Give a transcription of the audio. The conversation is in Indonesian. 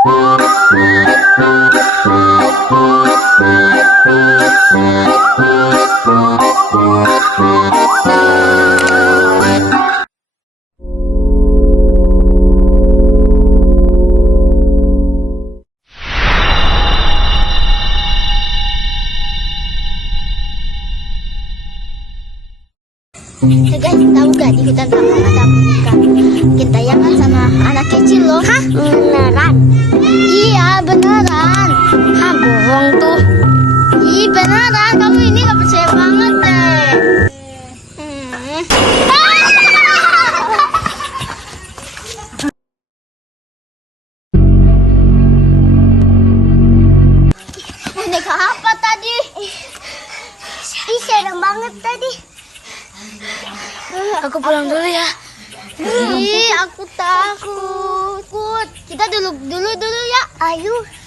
Guys, tahu gak di hutan belakang ada boneka gentayangan sama anak kecil loh. Hah? Beneran? Iya, beneran. Hah, bohong tuh. Ih, beneran. Kamu ini gak percaya banget deh. Boneka apa tadi? Ih, serem banget tadi. Aku pulang dulu ya. Ih, aku takut. Kita dulu ya. Ayo.